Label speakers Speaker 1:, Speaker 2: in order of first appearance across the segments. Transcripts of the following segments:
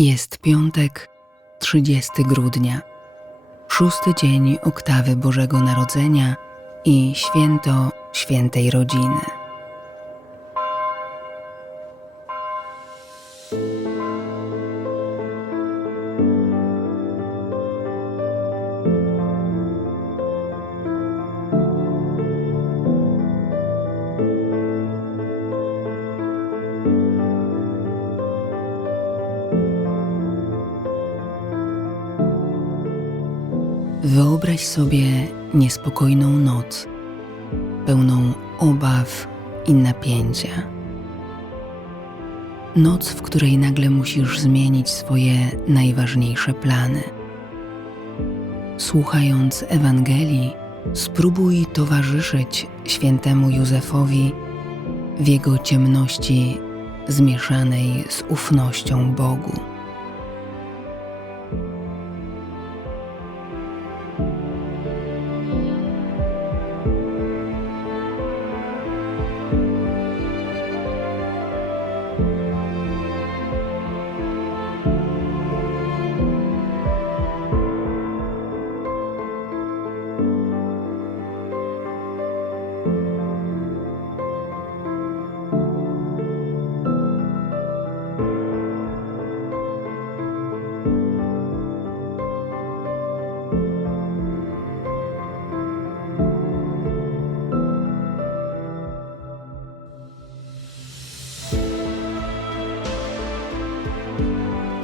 Speaker 1: Jest piątek, 30 grudnia, szósty dzień oktawy Bożego Narodzenia i święto świętej rodziny. Wyobraź sobie niespokojną noc, pełną obaw i napięcia. Noc, w której nagle musisz zmienić swoje najważniejsze plany. Słuchając Ewangelii, spróbuj towarzyszyć świętemu Józefowi w jego ciemności zmieszanej z ufnością Bogu.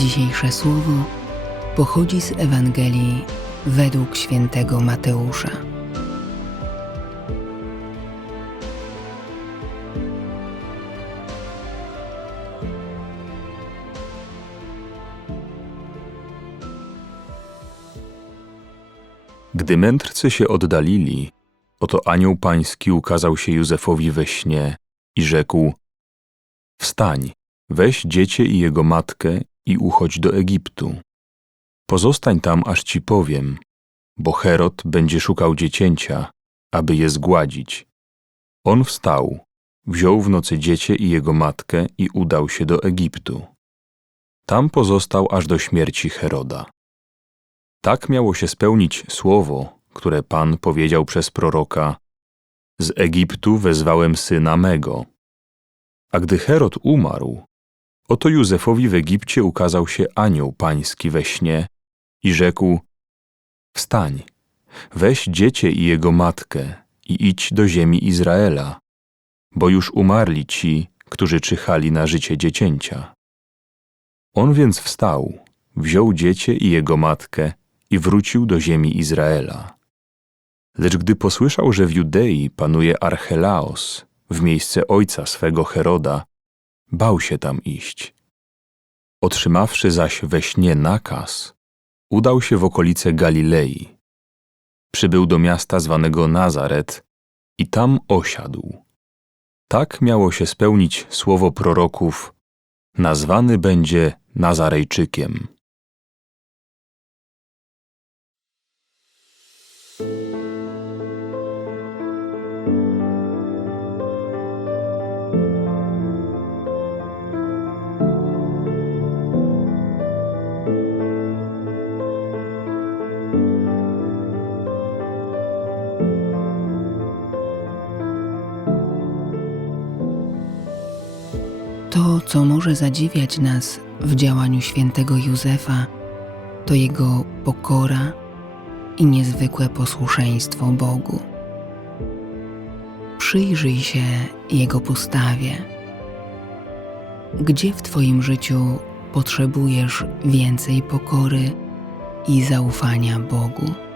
Speaker 1: Dzisiejsze słowo pochodzi z Ewangelii według świętego Mateusza.
Speaker 2: Gdy mędrcy się oddalili, oto anioł pański ukazał się Józefowi we śnie i rzekł: Wstań, weź dziecię i jego matkę i uchodź do Egiptu. Pozostań tam, aż ci powiem, bo Herod będzie szukał dziecięcia, aby je zgładzić. On wstał, wziął w nocy dziecię i jego matkę i udał się do Egiptu. Tam pozostał aż do śmierci Heroda. Tak miało się spełnić słowo, które Pan powiedział przez proroka: Z Egiptu wezwałem syna mego. A gdy Herod umarł, oto Józefowi w Egipcie ukazał się anioł pański we śnie i rzekł: Wstań, weź dziecię i jego matkę i idź do ziemi Izraela, bo już umarli ci, którzy czyhali na życie dziecięcia. On więc wstał, wziął dziecię i jego matkę i wrócił do ziemi Izraela. Lecz gdy posłyszał, że w Judei panuje Archelaos w miejsce ojca swego Heroda, bał się tam iść. Otrzymawszy zaś we śnie nakaz, udał się w okolice Galilei. Przybył do miasta zwanego Nazaret i tam osiadł. Tak miało się spełnić słowo proroków: nazwany będzie Nazarejczykiem.
Speaker 1: To, co może zadziwiać nas w działaniu świętego Józefa, to jego pokora i niezwykłe posłuszeństwo Bogu. Przyjrzyj się jego postawie. Gdzie w Twoim życiu potrzebujesz więcej pokory i zaufania Bogu?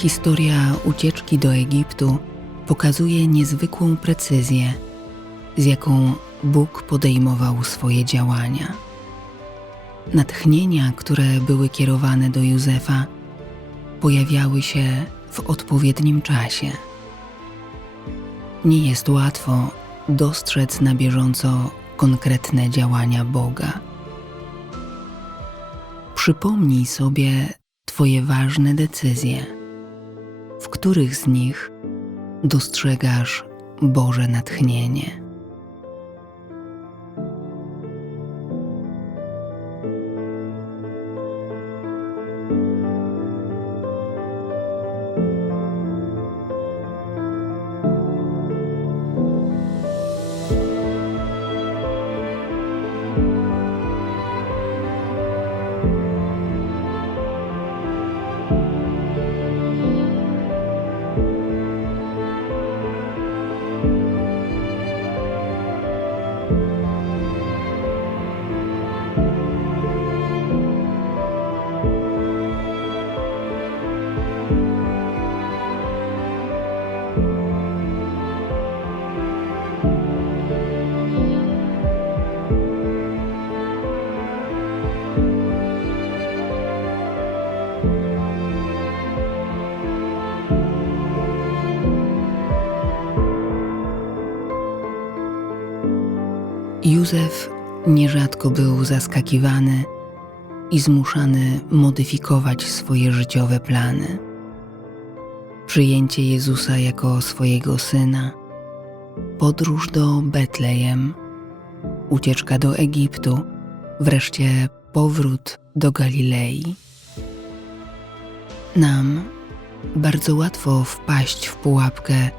Speaker 1: Historia ucieczki do Egiptu pokazuje niezwykłą precyzję, z jaką Bóg podejmował swoje działania. Natchnienia, które były kierowane do Józefa, pojawiały się w odpowiednim czasie. Nie jest łatwo dostrzec na bieżąco konkretne działania Boga. Przypomnij sobie Twoje ważne decyzje, w których z nich dostrzegasz Boże natchnienie. Józef nierzadko był zaskakiwany i zmuszany modyfikować swoje życiowe plany. Przyjęcie Jezusa jako swojego syna, podróż do Betlejem, ucieczka do Egiptu, wreszcie powrót do Galilei. Nam bardzo łatwo wpaść w pułapkę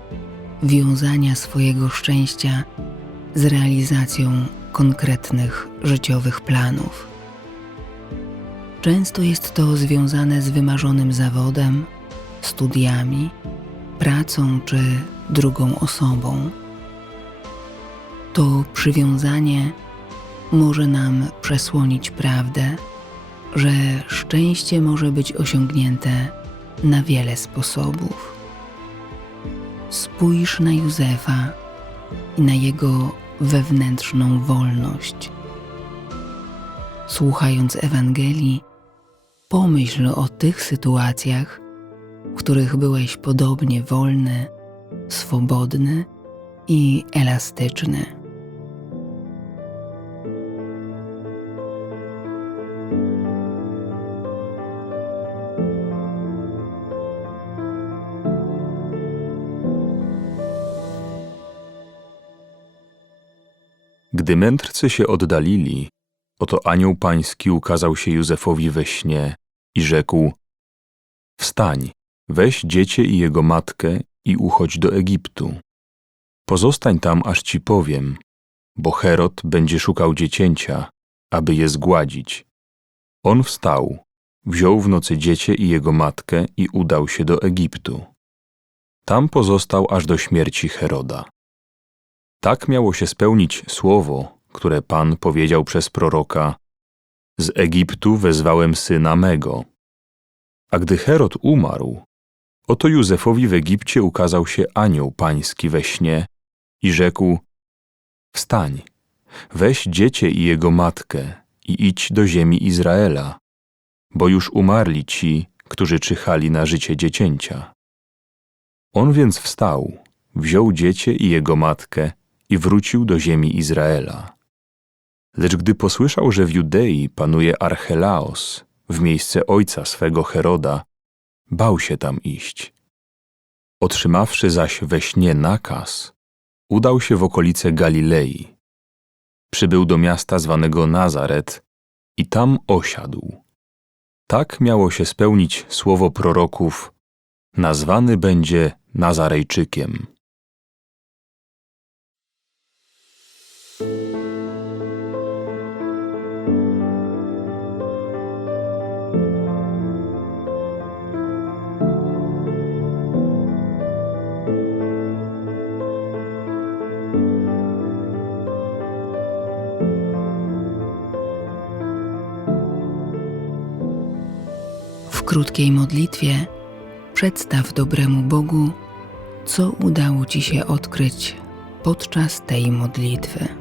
Speaker 1: wiązania swojego szczęścia z realizacją konkretnych życiowych planów. Często jest to związane z wymarzonym zawodem, studiami, pracą czy drugą osobą. To przywiązanie może nam przesłonić prawdę, że szczęście może być osiągnięte na wiele sposobów. Spójrz na Józefa i na jego wewnętrzną wolność. Słuchając Ewangelii, pomyśl o tych sytuacjach, w których byłeś podobnie wolny, swobodny i elastyczny.
Speaker 2: Gdy mędrcy się oddalili, oto anioł pański ukazał się Józefowi we śnie i rzekł: Wstań, weź dziecię i jego matkę i uchodź do Egiptu. Pozostań tam, aż ci powiem, bo Herod będzie szukał dziecięcia, aby je zgładzić. On wstał, wziął w nocy dziecię i jego matkę i udał się do Egiptu. Tam pozostał aż do śmierci Heroda. Tak miało się spełnić słowo, które Pan powiedział przez proroka: Z Egiptu wezwałem syna mego. A gdy Herod umarł, oto Józefowi w Egipcie ukazał się anioł pański we śnie i rzekł: Wstań, weź dziecię i jego matkę i idź do ziemi Izraela, bo już umarli ci, którzy czyhali na życie dziecięcia. On więc wstał, wziął dziecię i jego matkę i wrócił do ziemi Izraela. Lecz gdy posłyszał, że w Judei panuje Archelaos w miejsce ojca swego Heroda, bał się tam iść. Otrzymawszy zaś we śnie nakaz, udał się w okolice Galilei. Przybył do miasta zwanego Nazaret i tam osiadł. Tak miało się spełnić słowo proroków: Nazwany będzie Nazarejczykiem.
Speaker 1: W krótkiej modlitwie Przedstaw dobremu Bogu, co udało Ci się odkryć podczas tej modlitwy.